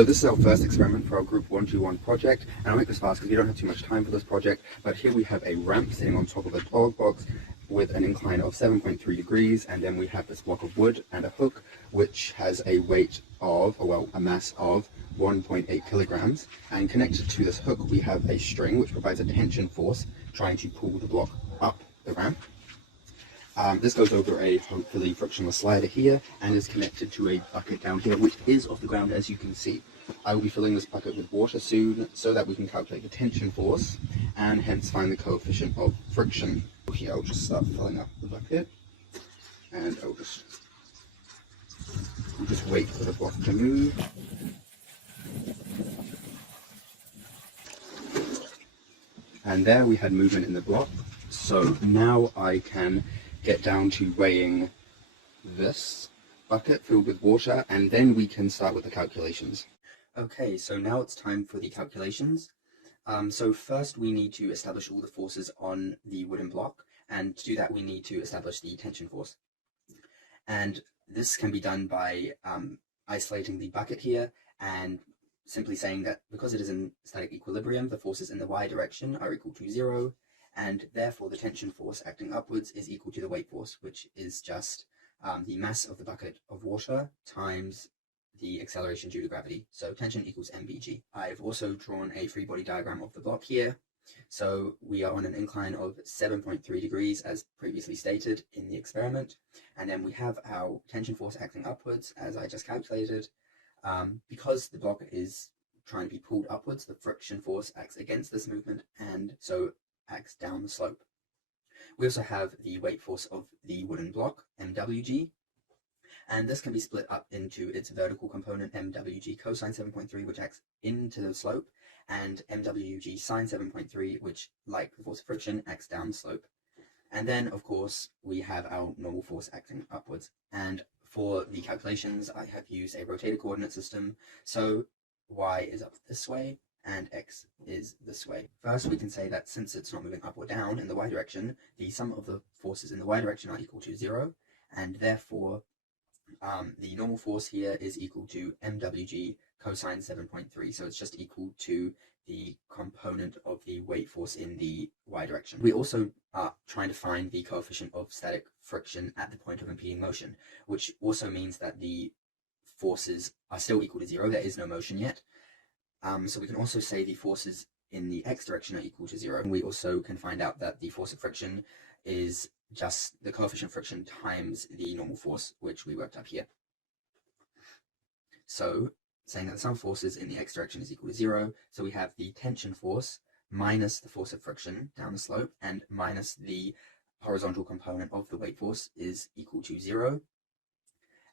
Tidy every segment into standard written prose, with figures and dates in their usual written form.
So this is our first experiment for our Group 121 project, and I'll make this fast because we don't have too much time for this project, but here we have a ramp sitting on top of a dog box with an incline of 7.3 degrees, and then we have this block of wood and a hook which has a weight of, or well, a mass of 1.8 kilograms, and connected to this hook we have a string which provides a tension force trying to pull the block up the ramp. This goes over a hopefully frictionless slider here and is connected to a bucket down here, which is off the ground, as you can see. I will be filling this bucket with water soon so that we can calculate the tension force and hence find the coefficient of friction. Here I'll just start filling up the bucket and I'll just wait for the block to move. And there we had movement in the block. So now I can get down to weighing this bucket filled with water, and then we can start with the calculations. Okay, so now it's time for the calculations. So first we need to establish all the forces on the wooden block, and to do that we need to establish the tension force. And this can be done by isolating the bucket here and simply saying that because it is in static equilibrium, the forces in the y direction are equal to 0, and therefore the tension force acting upwards is equal to the weight force, which is just the mass of the bucket of water times the acceleration due to gravity. So tension equals mvg. I've also drawn a free body diagram of the block here. So we are on an incline of 7.3 degrees as previously stated in the experiment, and then we have our tension force acting upwards as I just calculated. Because the block is trying to be pulled upwards, the friction force acts against this movement and so acts down the slope. We also have the weight force of the wooden block, mwg, and this can be split up into its vertical component, mwg cosine 7.3, which acts into the slope, and mwg sine 7.3, which, like the force of friction, acts down the slope. And then, of course, we have our normal force acting upwards. And for the calculations, I have used a rotated coordinate system, so y is up this way, and x is this way. First, we can say that since it's not moving up or down in the y direction, the sum of the forces in the y direction are equal to 0, and therefore the normal force here is equal to mwg cosine 7.3, so it's just equal to the component of the weight force in the y direction. We also are trying to find the coefficient of static friction at the point of impeding motion, which also means that the forces are still equal to 0. There is no motion yet. So we can also say the forces in the x direction are equal to 0. And we also can find out that the force of friction is just the coefficient of friction times the normal force, which we worked up here. So saying that the sum of forces in the x direction is equal to 0, so we have the tension force minus the force of friction down the slope and minus the horizontal component of the weight force is equal to 0.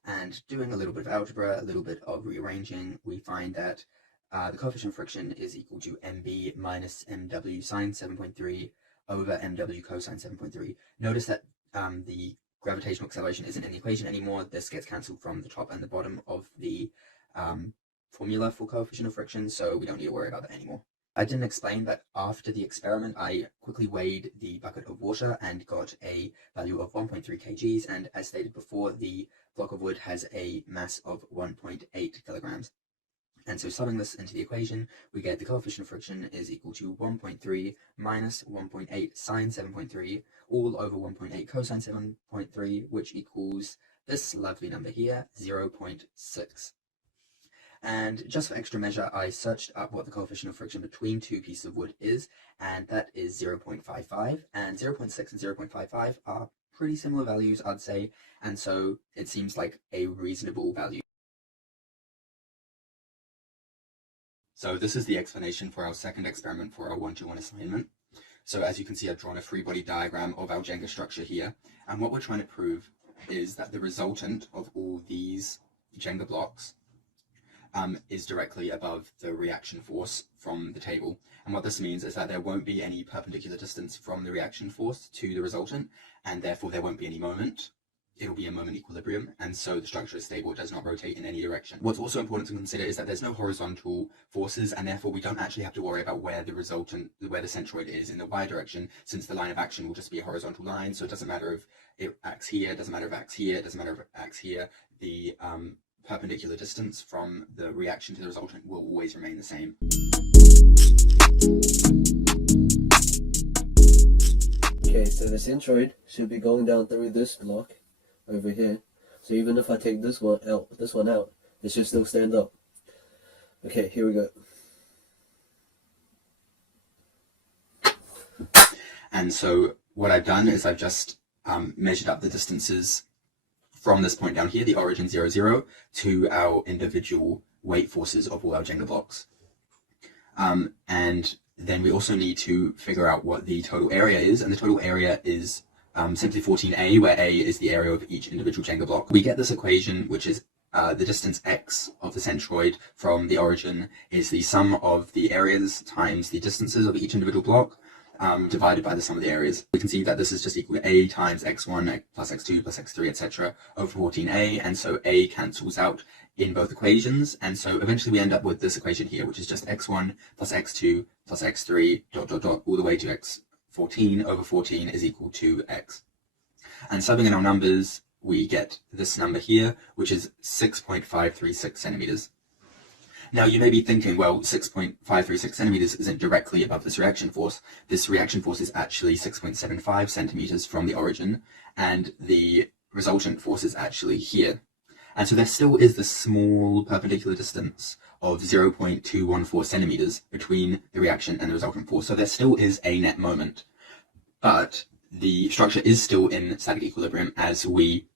And doing a little bit of algebra, a little bit of rearranging, we find that the coefficient of friction is equal to mb minus mw sine 7.3 over mw cosine 7.3. Notice that the gravitational acceleration isn't in the equation anymore. This gets cancelled from the top and the bottom of the formula for coefficient of friction, so we don't need to worry about that anymore. I didn't explain that after the experiment, I quickly weighed the bucket of water and got a value of 1.3 kgs, and as stated before, the block of wood has a mass of 1.8 kilograms. And so subbing this into the equation, we get the coefficient of friction is equal to 1.3 minus 1.8 sine 7.3 all over 1.8 cosine 7.3, which equals this lovely number here, 0.6. And just for extra measure, I searched up what the coefficient of friction between two pieces of wood is, and that is 0.55, and 0.6 and 0.55 are pretty similar values, I'd say, and so it seems like a reasonable value. So this is the explanation for our second experiment for our 121 assignment. So as you can see, I've drawn a free body diagram of our Jenga structure here, and what we're trying to prove is that the resultant of all these Jenga blocks is directly above the reaction force from the table. And what this means is that there won't be any perpendicular distance from the reaction force to the resultant, and therefore there won't be any moment. It'll be a moment equilibrium, and so the structure is stable. It does not rotate in any direction. What's also important to consider is that there's no horizontal forces, and therefore we don't actually have to worry about where the centroid is in the y direction, since the line of action will just be a horizontal line. So it doesn't matter if it acts here, it doesn't matter if it acts here, it doesn't matter if it acts here. The perpendicular distance from the reaction to the resultant will always remain the same. Okay, so the centroid should be going down through this block over here. So even if I take this one out, it should still stand up. Okay, here we go. And so what I've done is I've just measured up the distances from this point down here, the origin 0, 0, to our individual weight forces of all our Jenga blocks. And then we also need to figure out what the total area is, and the total area is simply 14A, where A is the area of each individual Jenga block. We get this equation, which is the distance x of the centroid from the origin is the sum of the areas times the distances of each individual block, divided by the sum of the areas. We can see that this is just equal to A times x1 plus x2 plus x3, etc. over 14A, and so A cancels out in both equations, and so eventually we end up with this equation here, which is just x1 plus x2 plus x3 dot dot dot all the way to x14 over 14 is equal to x. And subbing in our numbers, we get this number here, which is 6.536 centimeters. Now you may be thinking, well, 6.536 centimeters isn't directly above this reaction force. This reaction force is actually 6.75 centimeters from the origin, and the resultant force is actually here. And so there still is this small perpendicular distance of 0.214 centimeters between the reaction and the resultant force. So there still is a net moment, but the structure is still in static equilibrium, as we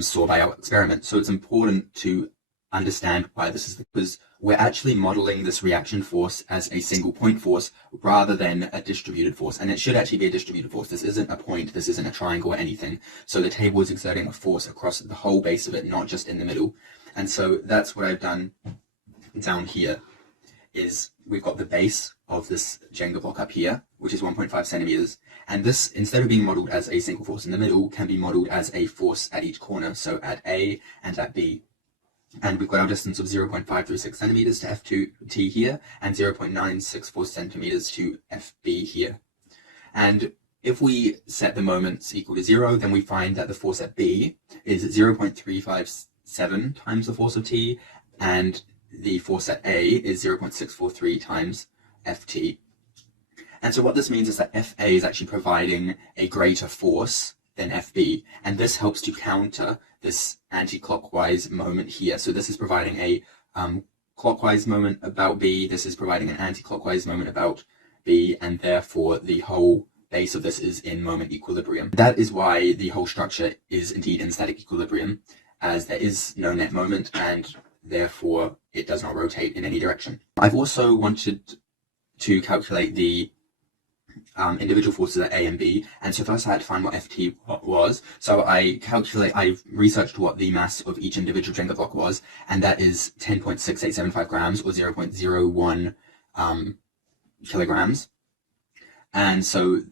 saw by our experiment. So it's important to understand why this is, because we're actually modeling this reaction force as a single point force rather than a distributed force, and it should actually be a distributed force. This isn't a point, this isn't a triangle or anything, so the table is exerting a force across the whole base of it, not just in the middle. And so that's what I've done down here, is we've got the base of this Jenga block up here, which is 1.5 centimeters, and this, instead of being modeled as a single force in the middle, can be modeled as a force at each corner, so at A and at B. And we've got our distance of 0.536 centimeters to F2T here, and 0.964 centimeters to FB here. And if we set the moments equal to 0, then we find that the force at B is 0.357 times the force of T, and the force at A is 0.643 times Ft. And so what this means is that Fa is actually providing a greater force than Fb, and this helps to counter this anti-clockwise moment here. So this is providing a clockwise moment about B, this is providing an anti-clockwise moment about B, and therefore the whole base of this is in moment equilibrium. That is why the whole structure is indeed in static equilibrium, as there is no net moment, and therefore it does not rotate in any direction. I've also wanted to calculate the individual forces at A and B, and so first I had to find what Ft was. So I researched what the mass of each individual Jenga block was, and that is 10.6875 grams, or 0.01 kilograms. And so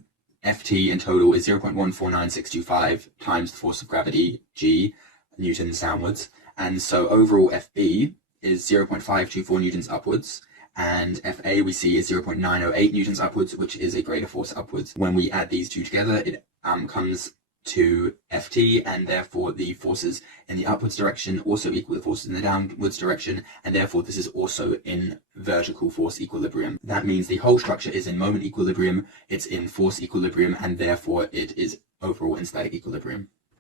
Ft in total is 0.149625 times the force of gravity, G, newtons downwards. And so overall Fb is 0.524 newtons upwards, and Fa we see is 0.908 newtons upwards, which is a greater force upwards. When we add these two together, it comes to Ft, and therefore the forces in the upwards direction also equal the forces in the downwards direction, and therefore this is also in vertical force equilibrium. That means the whole structure is in moment equilibrium, it's in force equilibrium, and therefore it is overall in static equilibrium.